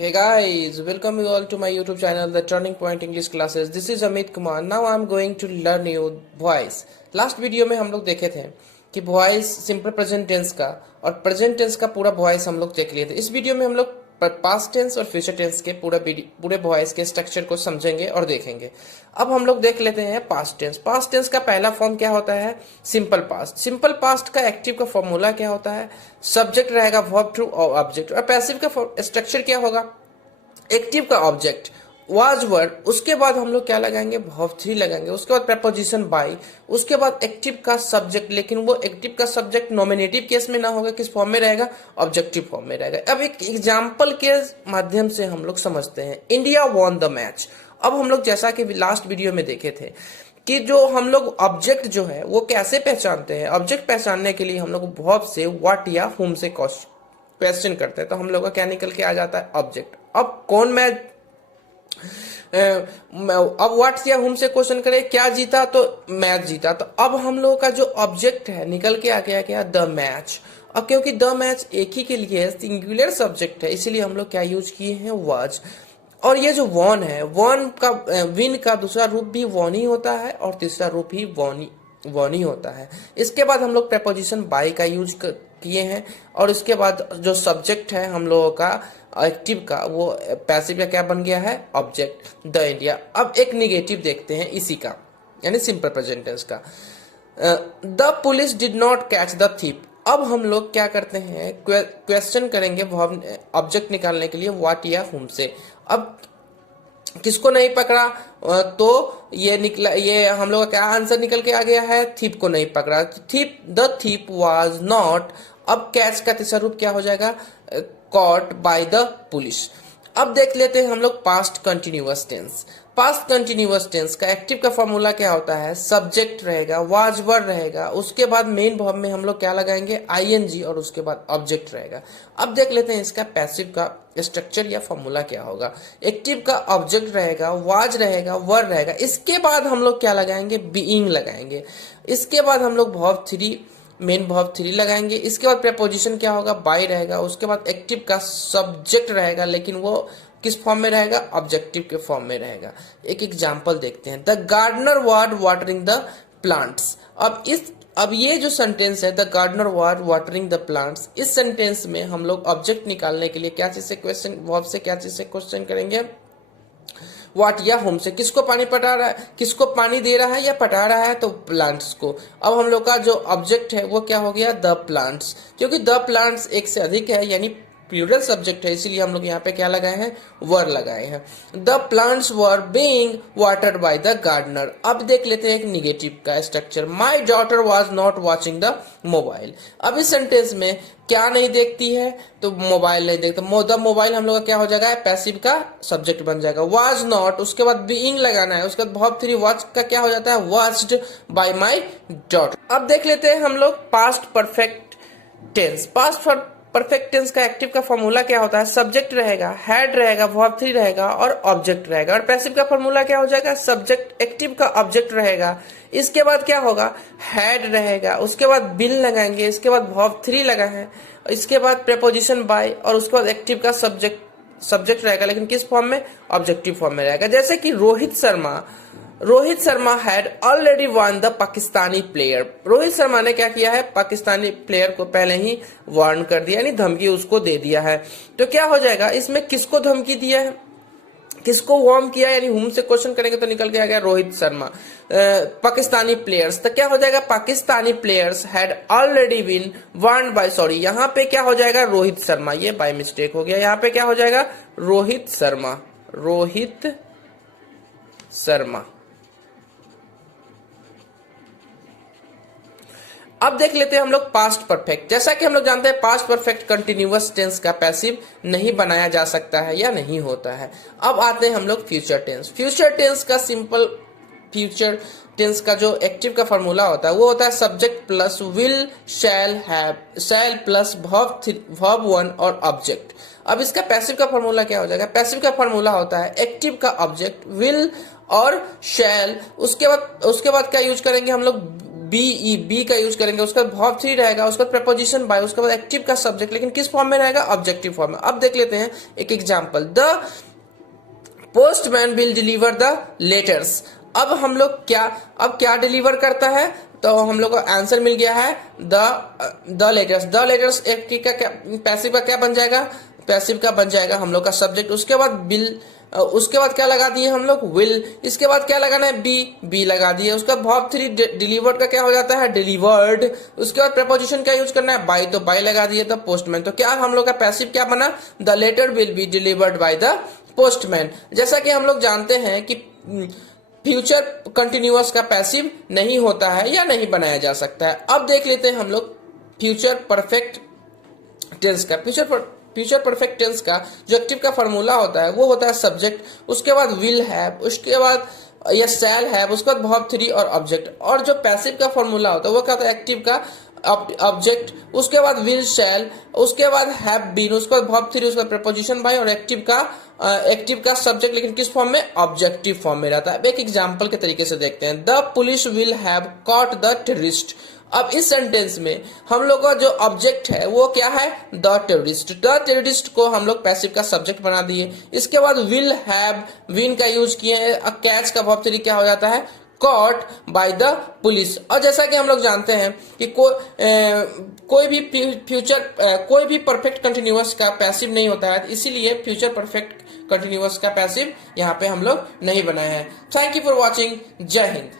Hey guys, welcome you all to my YouTube channel, The Turning Point English Classes. This is Amit Kumar. Now I am going to learn you voice. Last video में हम लोग देखे थे कि voice simple present tense का और present tense का पूरा वॉइस हम लोग देख लिए थे। इस वीडियो में हम लोग पास्ट टेंस और फ्यूचर टेंस के पूरे वॉइस के स्ट्रक्चर को समझेंगे और देखेंगे। अब हम लोग देख लेते हैं पास्ट टेंस। पास्ट टेंस का पहला फॉर्म क्या होता है? Simple past. सिंपल पास्ट का एक्टिव का फॉर्मूला क्या होता है? सब्जेक्ट रहेगा वर्ब टू और ऑब्जेक्ट। और पैसिव का स्ट्रक्चर क्या होगा? एक्टिव का ऑब्जेक्ट वाज वर्ड, उसके बाद हम लोग क्या लगाएंगे? वर्ब थ्री लगाएंगे, उसके बाद प्रेपोजिशन बाय, उसके बाद एक्टिव का सब्जेक्ट, लेकिन वो एक्टिव का सब्जेक्ट नॉमिनेटिव केस में ना होगा, किस फॉर्म में रहेगा? ऑब्जेक्टिव फॉर्म में रहेगा। अब एक एग्जांपल के माध्यम से हम लोग समझते हैं। India won the match. अब हम लोग जैसा कि लास्ट वीडियो में देखे थे कि जो हम लोग ऑब्जेक्ट जो है वो कैसे पहचानते हैं। ऑब्जेक्ट पहचानने के लिए हम लोग वर्ब से व्हाट या हुम से क्वेश्चन करते हैं, तो हम लोग का क्या निकल के आ जाता है? ऑब्जेक्ट। अब कौन मैच, अब व्हाट या हुम से क्वेश्चन करें, क्या जीता? तो मैच जीता। तो अब हम लोगों का जो ऑब्जेक्ट है निकल के आ गया क्या? The match. अब क्योंकि द मैच एक ही के लिए सिंगुलर सब्जेक्ट है, इसीलिए हम लोग क्या यूज किए हैं? वाज। और ये जो वॉन है, वॉन का विन का दूसरा रूप भी वॉन ही होता है और तीसरा रूप ही वॉन ही होता है। इसके बाद हम लोग प्रेपोजिशन बाय का यूज किए हैं और इसके बाद जो सब्जेक्ट है हम लोगों का एक्टिव का, वो पैसिव का क्या बन गया है? Object, the India. अब एक निगेटिव देखते हैं इसी का, यानी सिंपल प्रेजेंट टेंस का। The police did not catch the thief. अब हम लोग क्या करते हैं? क्वेश्चन करेंगे ऑब्जेक्ट निकालने के लिए व्हाट या हुम से। अब किसको नहीं पकड़ा? तो ये निकला, ये हम लोग का क्या आंसर निकल के आ गया है? थीप को नहीं पकड़ा। Thief, the thief was not. अब कैच का तीसरा रूप क्या हो जाएगा? Caught by the police. अब देख लेते हैं हम लोग past continuous tense. Past continuous tense का एक्टिव का फॉर्मूला क्या होता है? सब्जेक्ट रहेगा, वाज वर्ड रहेगा, उसके बाद मेन वर्ब में हम लोग क्या लगाएंगे? आईएनजी, और उसके बाद ऑब्जेक्ट रहेगा। अब देख लेते हैं इसका पैसिव का स्ट्रक्चर या फॉर्मूला क्या होगा। एक्टिव का ऑब्जेक्ट रहेगा, वाज रहेगा, वर्ड रहेगा, इसके बाद हम लोग क्या लगाएंगे? बीइंग लगाएंगे। इसके बाद हम लोग verb three, main verb three लगाएंगे। इसके बाद प्रेपोजिशन क्या होगा? बाय रहेगा। उसके बाद एक्टिव का सब्जेक्ट रहेगा, लेकिन वो किस फॉर्म में रहेगा? ऑब्जेक्टिव के फॉर्म में रहेगा। एक एग्जांपल देखते हैं। The gardener was watering the plants. अब ये जो सेंटेंस है, the gardener was watering the plants, इस सेंटेंस में हम लोग ऑब्जेक्ट निकालने के लिए क्या चीज से क्वेश्चन, वर्ब से क्या चीज से क्वेश्चन करेंगे? व्हाट या होम से। किसको पानी पटा रहा है, किसको पानी दे रहा है या पटा रहा है? तो प्लांट्स को। अब हम लोग का जो ऑब्जेक्ट है वो क्या हो गया? The plants. क्योंकि द प्लांट्स एक से अधिक है, यानी प्लूरल सब्जेक्ट है, इसीलिए हम लोग यहाँ पे क्या लगाए हैं? वर लगाए हैं। The plants were being watered by the gardener. अब देख लेते हैं एक निगेटिव का structure. My daughter was not watching the mobile. अब इस सेंटेंस में क्या नहीं देखती है? तो मोबाइल नहीं देखता। द मोबाइल हम लोग का क्या हो जाएगा? पैसिव का सब्जेक्ट बन जाएगा। वाज नॉट, उसके बाद बीइंग लगाना है, उसके बाद वर्ब थ्री वॉच का क्या हो जाता है? Watched by my daughter. अब देख लेते हैं हम लोग past perfect tense. Past perfect tense का एक्टिव का फॉर्मूला क्या होता है? सब्जेक्ट रहेगा, हैड रहेगा, वर्ब थ्री रहेगा और ऑब्जेक्ट रहेगा। और पैसिव का फॉर्मूला क्या हो जाएगा? सब्जेक्ट, एक्टिव का ऑब्जेक्ट रहेगा, इसके बाद क्या होगा? हैड रहेगा, उसके बाद बिन लगाएंगे, इसके बाद वर्ब थ्री लगाए, इसके बाद प्रेपोजिशन बाय, और उसके बाद एक्टिव का सब्जेक्ट रहेगा, लेकिन किस फॉर्म में? ऑब्जेक्टिव फॉर्म में रहेगा। जैसे कि Rohit Sharma had already one the Pakistani player. Rohit Sharma ने क्या किया है? पाकिस्तानी प्लेयर को पहले ही वार्न कर दिया, यानी धमकी उसको दे दिया है। तो क्या हो जाएगा इसमें? किसको धमकी दिया है, किसको वार्न किया, यानी हुम से क्वेश्चन करेंगे तो निकल के आ गया रोहित शर्मा। पाकिस्तानी प्लेयर्स, तो क्या हो जाएगा? Pakistani players had already been warned by, sorry यहाँ पे क्या हो जाएगा? रोहित शर्मा, ये बाय मिस्टेक हो गया। यहाँ पे क्या हो जाएगा? रोहित शर्मा। अब देख लेते हैं हम लोग पास्ट परफेक्ट। जैसा कि हम लोग जानते हैं पास्ट परफेक्ट कंटिन्यूअस टेंस का पैसिव नहीं बनाया जा सकता है या नहीं होता है। अब आते हैं हम लोग फ्यूचर टेंस। फ्यूचर टेंस का सिंपल फ्यूचर टेंस का जो एक्टिव का फॉर्मूला होता है वो होता है subject plus will, shall, have, shall plus verb one और ऑब्जेक्ट। अब इसका पैसिव का फॉर्मूला क्या हो जाएगा? पैसिव का फॉर्मूला होता है एक्टिव का ऑब्जेक्ट, विल और शैल, उसके बाद क्या यूज करेंगे हम लोग? बी का यूज करेंगे, उसका वर्ब थ्री रहेगा, उसका प्रपोजिशन बाय, उसके बाद एक्टिव का सब्जेक्ट, लेकिन किस फॉर्म में रहेगा, ऑब्जेक्टिव फॉर्म में। अब देख लेते हैं एक example, the postman will deliver the letters. अब हम लोग क्या डिलीवर करता है, तो हम लोग को आंसर मिल गया है the letters. The letters active का क्या, पैसिव का क्या बन जाएगा, पैसिव का बन जाएगा हम लोग का सब्जेक्ट। उसके बाद बिल, उसके बाद क्या लगा दिए हम लोग, विल। इसके बाद क्या लगाना है, बी लगा दिए। उसका वर्ब थ्री डिलीवर्ड का क्या हो जाता है, डिलीवर्ड। उसके बाद प्रपोजिशन क्या यूज करना है, बाय, तो बाय लगा दिए द पोस्टमैन। तो क्या हम लोग का पैसिव क्या बना, the letter will be delivered by the postman. जैसा कि हम लोग जानते हैं कि फ्यूचर कंटिन्यूअस का पैसिव नहीं होता है या नहीं बनाया जा सकता है। अब देख लेते हैं हम लोग फ्यूचर परफेक्ट टेंस का। फ्यूचर परफेक्ट टेंस का जो एक्टिव का फॉर्मूला होता है वो होता है सब्जेक्ट, उसके बाद विल हैव, उसके बाद या शैल हैव, उसके बाद वर्ब थ्री और ऑब्जेक्ट। और जो पैसिव का फॉर्मूला होता है वो क्या होता है, एक्टिव का ऑब्जेक्ट, उसके बाद विल शैल, उसके बाद हैव बीन, उसके बाद वर्ब थ्री, उसके बाद प्रपोजिशन बाय और एक्टिव का सब्जेक्ट, लेकिन किस फॉर्म में, ऑब्जेक्टिव फॉर्म में रहता है। अब एक एग्जांपल के तरीके से देखते हैं, the police will have caught the terrorist. अब इस सेंटेंस में हम लोग का जो ऑब्जेक्ट है वो क्या है, द टेररिस्ट। द टेररिस्ट को हम लोग पैसिव का सब्जेक्ट बना दिए। इसके बाद विल हैव, विन का यूज किए, कैच का वर्ब थ्री क्या हो जाता है, कॉट बाय द पुलिस। और जैसा कि हम लोग जानते हैं कि कोई भी परफेक्ट कंटिन्यूअस का पैसिव नहीं होता है, इसीलिए फ्यूचर परफेक्ट कंटिन्यूअस का पैसिव यहाँ पे हम लोग नहीं बनाए हैं। Thank you for watching. जय हिंद।